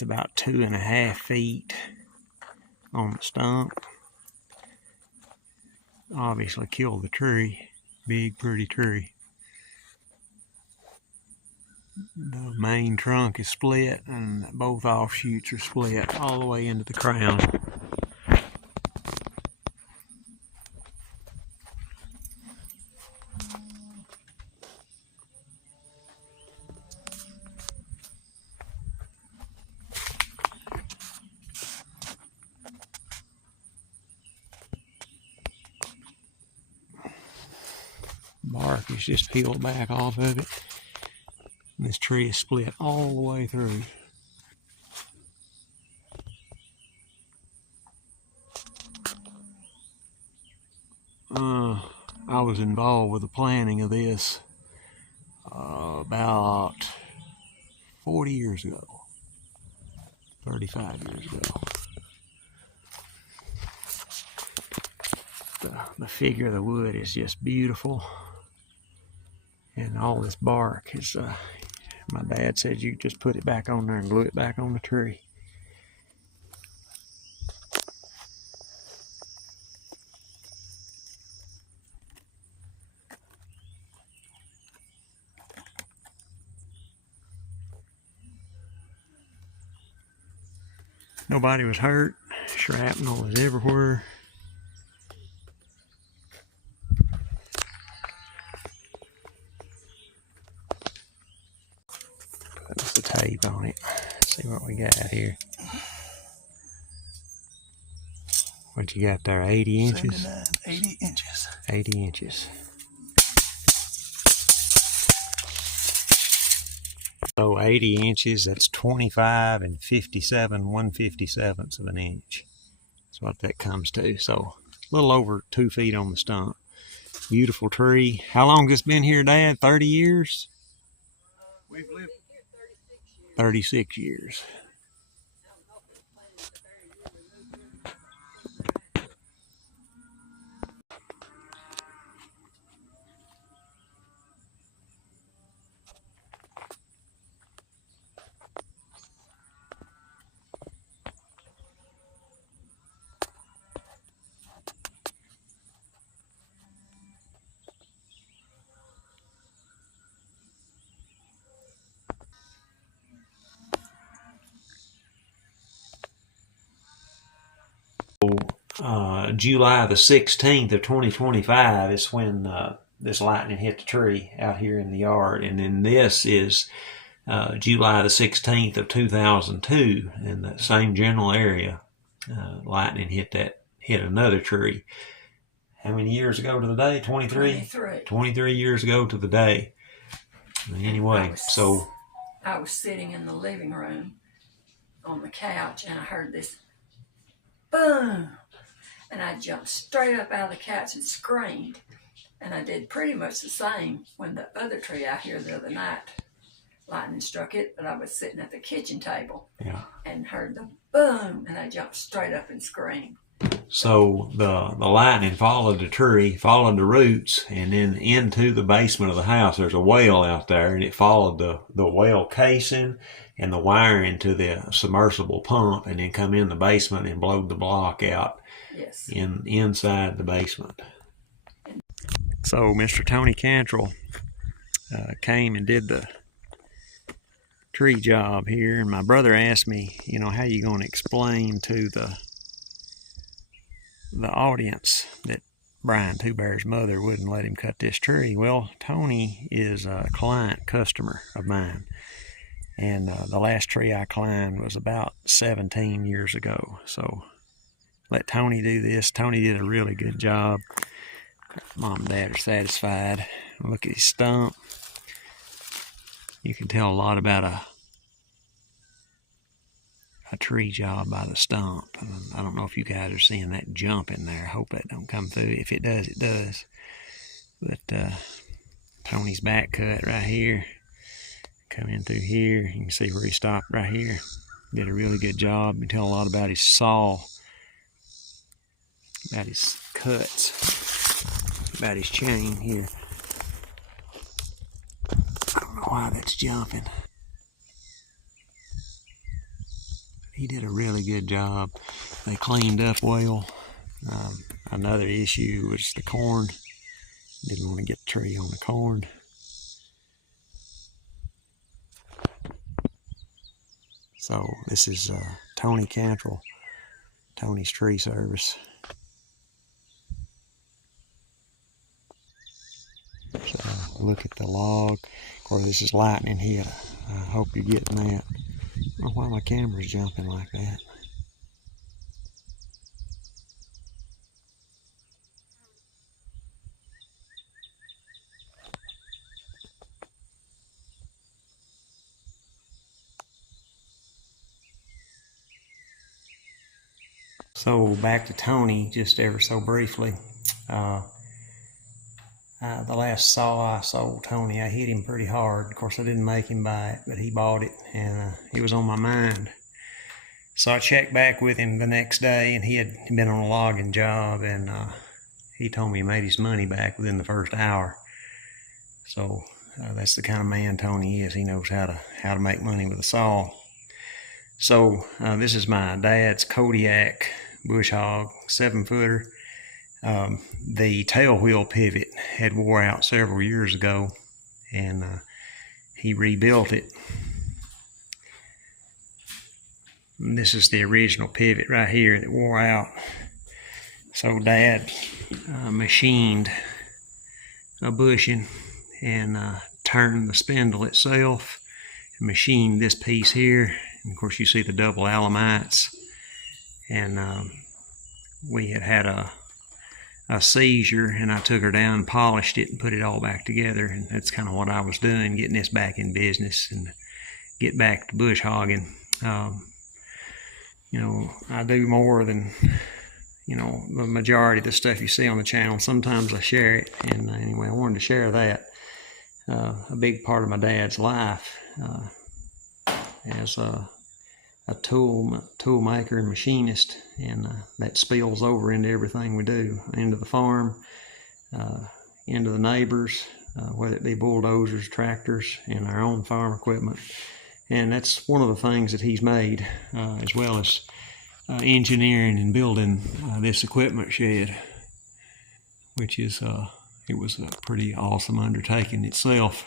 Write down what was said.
It's about 2.5 feet on the stump. Obviously killed the tree. Big, pretty tree. The main trunk is split and both offshoots are split all the way into the crown. Bark is just peeled back off of it. And this tree is split all the way through. I was involved with the planning of this about 40 years ago, 35 years ago. The figure of the wood is just beautiful. And all this bark is, my dad said you just put it back on there and glue it back on the tree. Nobody was hurt. Shrapnel was everywhere. Put the tape on it. See what we got here. What you got there? 80 inches? 80 inches. 80 inches. So 80 inches, that's 25 and 57 1/57ths of an inch. That's what that comes to. So a little over 2 feet on the stump. Beautiful tree. How long has this been here, Dad? 30 years? We've lived 36 years. July the 16th of 2025 is when this lightning hit the tree out here in the yard. And then this is July the 16th of 2002 in the same general area. Lightning hit another tree. How many years ago to the day? 23? 23 years ago to the day. Anyway, I was sitting in the living room on the couch and I heard this boom. And I jumped straight up out of the couch and screamed. And I did pretty much the same when the other tree out here the other night, lightning struck it, but I was sitting at the kitchen table and heard the boom, and I jumped straight up and screamed. So the lightning followed the tree, followed the roots, and then into the basement of the house. There's a well out there, and it followed the well casing and the wiring to the submersible pump, and then come in the basement and blowed the block out. Yes. Inside the basement. So Mr. Tony Cantrell came and did the tree job here, and my brother asked me, how you going to explain to the audience that Brian Two Bear's mother wouldn't let him cut this tree. Well, Tony is a client customer of mine, and the last tree I climbed was about 17 years ago. So let Tony do this. Tony did a really good job. Mom and Dad are satisfied. Look at his stump. You can tell a lot about a tree job by the stump. I don't know if you guys are seeing that jump in there. I hope that don't come through. If it does, it does. But Tony's back cut right here. Come in through here. You can see where he stopped right here. Did a really good job. You can tell a lot about his saw. About his cuts, about his chain here. I don't know why that's jumping. he did a really good job. They cleaned up well. Another issue was the corn. Didn't want to get the tree on the corn. So this is Tony Cantrell, Tony's Tree Service. So look at the log. Of course, this is lightning hit. I hope you're getting that. I don't know why my camera's jumping like that. So back to Tony, just ever so briefly. The last saw I sold Tony, I hit him pretty hard. Of course, I didn't make him buy it, but he bought it, and it was on my mind. So I checked back with him the next day, and he had been on a logging job, and he told me he made his money back within the first hour. So that's the kind of man Tony is. He knows how to make money with a saw. So this is my dad's Kodiak bush hog, 7-footer. The tail wheel pivot had wore out several years ago, and he rebuilt it. And this is the original pivot right here that wore out. So Dad machined a bushing and turned the spindle itself and machined this piece here. And of course, you see the double alamites. And we had a seizure, and I took her down and polished it and put it all back together. And that's kind of what I was doing, getting this back in business and get back to bush hogging. You know, I do more than, you know, the majority of the stuff you see on the channel. Sometimes I share it, and anyway, I wanted to share that. A big part of my dad's life as a tool maker and machinist, and that spills over into everything we do, into the farm, into the neighbors, whether it be bulldozers, tractors, and our own farm equipment. And that's one of the things that he's made, as well as engineering and building this equipment shed, which is it was a pretty awesome undertaking itself.